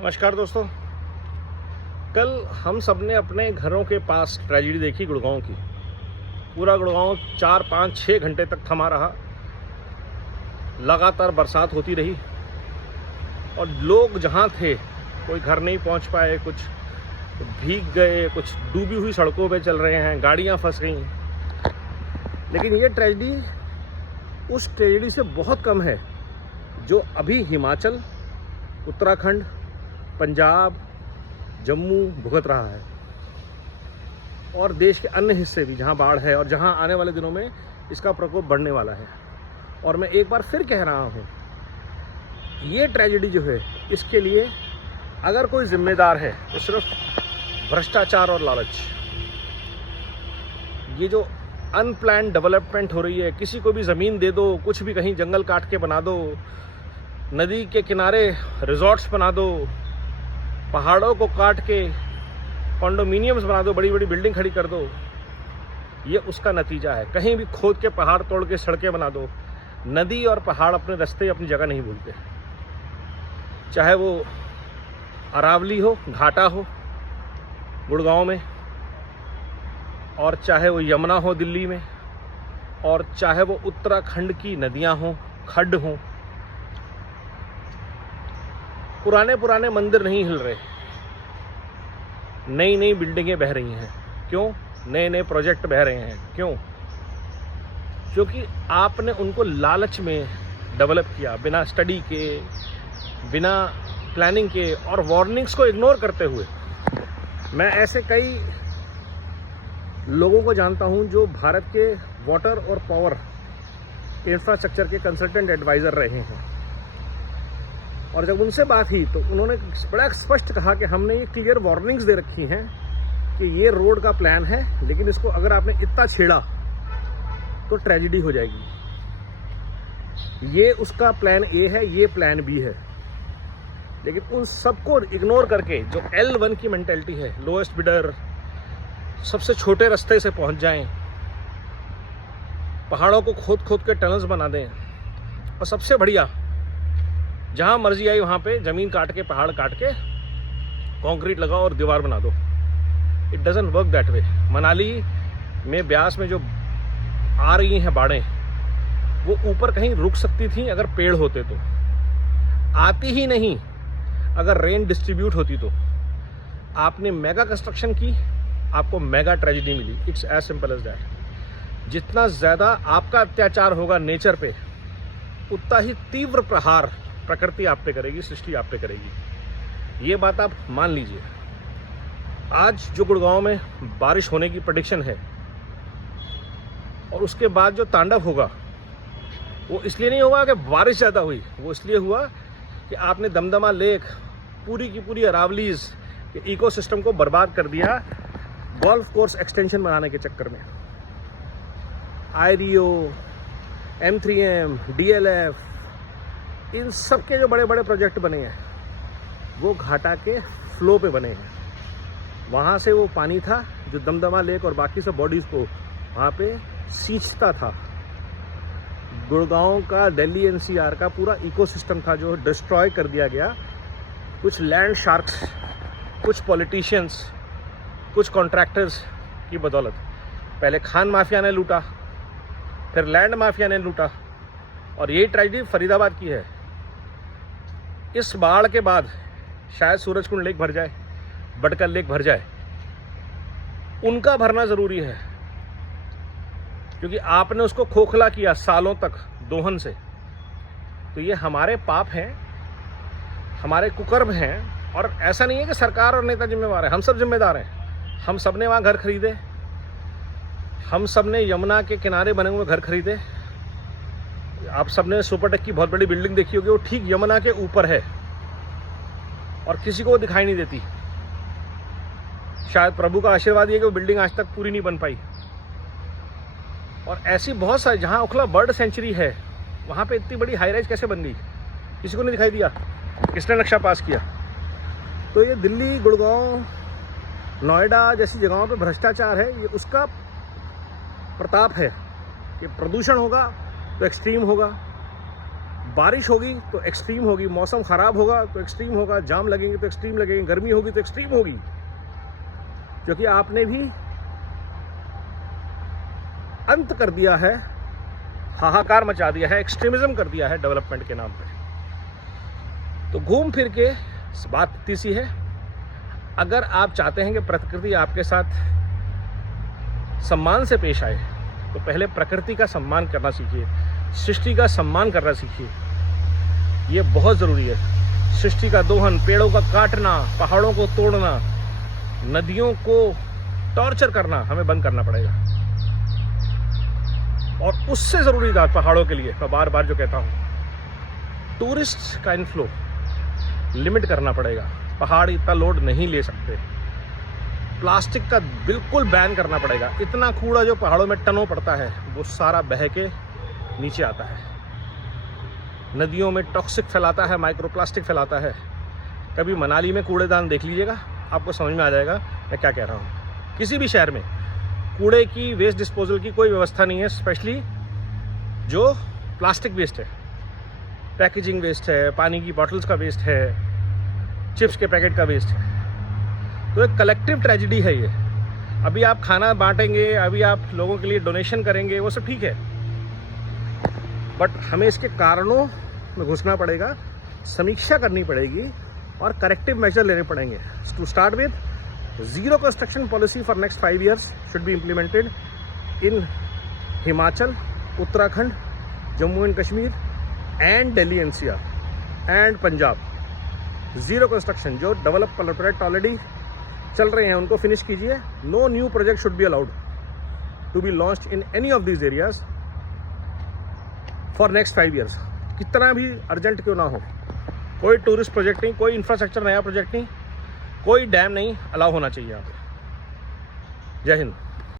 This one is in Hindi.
नमस्कार दोस्तों। कल हम सब ने अपने घरों के पास ट्रेजेडी देखी गुड़गांव की। पूरा गुड़गांव 4, 5, 6 घंटे तक थमा रहा। लगातार बरसात होती रही और लोग जहां थे कोई घर नहीं पहुंच पाए, कुछ भीग गए, कुछ डूबी हुई सड़कों पे चल रहे हैं, गाड़ियां फंस गई। लेकिन ये ट्रेजेडी उस ट्रेजेडी से बहुत कम है जो अभी हिमाचल, उत्तराखंड, पंजाब, जम्मू भुगत रहा है, और देश के अन्य हिस्से भी जहां बाढ़ है और जहां आने वाले दिनों में इसका प्रकोप बढ़ने वाला है। और मैं एक बार फिर कह रहा हूं, ये ट्रेजेडी जो है, इसके लिए अगर कोई जिम्मेदार है तो सिर्फ भ्रष्टाचार और लालच। ये जो अनप्लान्ड डेवलपमेंट हो रही है, किसी को भी ज़मीन दे दो, कुछ भी कहीं जंगल काट के बना दो, नदी के किनारे रिजॉर्ट्स बना दो, पहाड़ों को काट के कॉन्डोमिनियम्स बना दो, बड़ी बड़ी बिल्डिंग खड़ी कर दो, ये उसका नतीजा है। कहीं भी खोद के पहाड़ तोड़ के सड़कें बना दो। नदी और पहाड़ अपने रास्ते, अपनी जगह नहीं भूलते। चाहे वो अरावली हो, घाटा हो गुड़गांव में, और चाहे वो यमुना हो दिल्ली में, और चाहे वो उत्तराखंड की नदियां हों, खड्ड हों। पुराने पुराने मंदिर नहीं हिल रहे, नई नई बिल्डिंगें बह रही हैं। क्यों? नए नए प्रोजेक्ट बह रहे हैं। क्यों? क्योंकि आपने उनको लालच में डेवलप किया, बिना स्टडी के, बिना प्लानिंग के और वार्निंग्स को इग्नोर करते हुए। मैं ऐसे कई लोगों को जानता हूं जो भारत के वाटर और पावर इंफ्रास्ट्रक्चर के कंसल्टेंट एडवाइज़र रहे हैं, और जब उनसे बात हुई तो उन्होंने बड़ा स्पष्ट कहा कि हमने ये क्लियर वार्निंग्स दे रखी हैं कि ये रोड का प्लान है, लेकिन इसको अगर आपने इतना छेड़ा तो ट्रेजेडी हो जाएगी। ये उसका प्लान ए है, ये प्लान बी है। लेकिन उन सबको इग्नोर करके जो L1 की मेंटेलिटी है, लोएस्ट बिडर, सबसे छोटे रास्ते से पहुंच जाएं, पहाड़ों को खोद खोद के टनल्स बना दें, और सबसे बढ़िया जहां मर्जी आई वहां पे जमीन काट के, पहाड़ काट के कंक्रीट लगाओ और दीवार बना दो। It doesn't work that way. Manali में, ब्यास में जो आ रही हैं बाढ़ें, वो ऊपर कहीं रुक सकती थी अगर पेड़ होते तो, आती ही नहीं अगर रेन डिस्ट्रीब्यूट होती तो। आपने मेगा कंस्ट्रक्शन की, आपको मेगा ट्रेजेडी मिली। It's as simple as that. जितना ज़्यादा आपका अत्याचार होगा नेचर पे, उतना ही तीव्र प्रहार प्रकृति आप पे करेगी, सृष्टि आप पे करेगी। ये बात आप मान लीजिए। आज जो गुड़गांव में बारिश होने की प्रेडिक्शन है, और उसके बाद जो तांडव होगा, वो इसलिए नहीं होगा कि बारिश ज़्यादा हुई, वो इसलिए हुआ कि आपने दमदमा लेक, पूरी की पूरी अरावलीज के इकोसिस्टम को बर्बाद कर दिया गोल्फ कोर्स एक्सटेंशन बनाने के चक्कर में। आईरियो, M3M, DLF, इन सब के जो बड़े बड़े प्रोजेक्ट बने हैं, वो घाटा के फ्लो पे बने हैं। वहाँ से वो पानी था जो दमदमा लेक और बाकी सब बॉडीज़ को वहाँ पे सींचता था। गुड़गांव का, दिल्ली NCR का पूरा इकोसिस्टम था जो डिस्ट्रॉय कर दिया गया। कुछ लैंड शार्क्स, कुछ पॉलिटिशियंस, कुछ कॉन्ट्रैक्टर्स की बदौलत। पहले खान माफिया ने लूटा, फिर लैंड माफिया ने लूटा, और यही ट्रेजेडी फरीदाबाद की है। इस बाढ़ के बाद शायद सूरजकुंड लेक भर जाए, बडकल लेक भर जाए। उनका भरना ज़रूरी है, क्योंकि आपने उसको खोखला किया सालों तक दोहन से। तो ये हमारे पाप हैं, हमारे कुकर्म हैं। और ऐसा नहीं है कि सरकार और नेता जिम्मेवार है, हम सब जिम्मेदार हैं। हम सब ने वहाँ घर खरीदे, हम सब ने यमुना के किनारे बने हुए घर खरीदे। आप सबने सुपरटेक की बहुत बड़ी बिल्डिंग देखी होगी, वो ठीक यमुना के ऊपर है और किसी को वो दिखाई नहीं देती। शायद प्रभु का आशीर्वाद ये कि वो बिल्डिंग आज तक पूरी नहीं बन पाई। और ऐसी बहुत सारी, जहाँ ओखला बर्ड सेंचुरी है, वहाँ पे इतनी बड़ी हाई राइज कैसे बन गई, किसी को नहीं दिखाई दिया। किसने नक्शा पास किया? तो ये दिल्ली, गुड़गांव, नोएडा जैसी जगहों पे भ्रष्टाचार है, ये उसका प्रताप है। कि प्रदूषण होगा तो एक्सट्रीम होगा, बारिश होगी तो एक्सट्रीम होगी, मौसम ख़राब होगा तो एक्सट्रीम होगा, जाम लगेंगे तो एक्सट्रीम लगेंगे, गर्मी होगी तो एक्सट्रीम होगी, क्योंकि आपने भी अंत कर दिया है, हाहाकार मचा दिया है, एक्सट्रीमिज्म कर दिया है डेवलपमेंट के नाम पे। तो घूम फिर के बात इतनी सी है, अगर आप चाहते हैं कि प्रकृति आपके साथ सम्मान से पेश आए तो पहले प्रकृति का सम्मान करना सीखिए, सृष्टि का सम्मान करना सीखिए। ये बहुत ज़रूरी है। सृष्टि का दोहन, पेड़ों का काटना, पहाड़ों को तोड़ना, नदियों को टॉर्चर करना हमें बंद करना पड़ेगा। और उससे ज़रूरी बात पहाड़ों के लिए मैं बार बार जो कहता हूँ, टूरिस्ट का इनफ्लो लिमिट करना पड़ेगा। पहाड़ इतना लोड नहीं ले सकते। प्लास्टिक का बिल्कुल बैन करना पड़ेगा। इतना कूड़ा जो पहाड़ों में टनों पड़ता है वो सारा बह के नीचे आता है, नदियों में टॉक्सिक फैलाता है, माइक्रोप्लास्टिक फैलाता है। कभी मनाली में कूड़ेदान देख लीजिएगा, आपको समझ में आ जाएगा मैं क्या कह रहा हूँ। किसी भी शहर में कूड़े की, वेस्ट डिस्पोजल की कोई व्यवस्था नहीं है, स्पेशली जो प्लास्टिक वेस्ट है, पैकेजिंग वेस्ट है, पानी की बॉटल्स का वेस्ट है, चिप्स के पैकेट का वेस्ट है। तो एक कलेक्टिव ट्रेजिडी है ये। अभी आप खाना बांटेंगे, अभी आप लोगों के लिए डोनेशन करेंगे, वो सब ठीक है, बट हमें इसके कारणों में घुसना पड़ेगा, समीक्षा करनी पड़ेगी और करेक्टिव मेजर लेने पड़ेंगे। To start with, zero construction policy for next 5 years should be implemented in Himachal, Uttarakhand, Jammu and Kashmir and Delhi N C R and Punjab. Zero construction, जो डेवलप प्रोजेक्ट ऑलरेडी चल रहे हैं उनको फिनिश कीजिए। No new project should be allowed to be launched in any of these areas for next 5 years, कितना भी अर्जेंट क्यों ना हो। कोई टूरिस्ट प्रोजेक्ट नहीं, कोई इंफ्रास्ट्रक्चर नया प्रोजेक्ट नहीं, कोई डैम नहीं अलाउ होना चाहिए यहाँ पे। जय हिंद।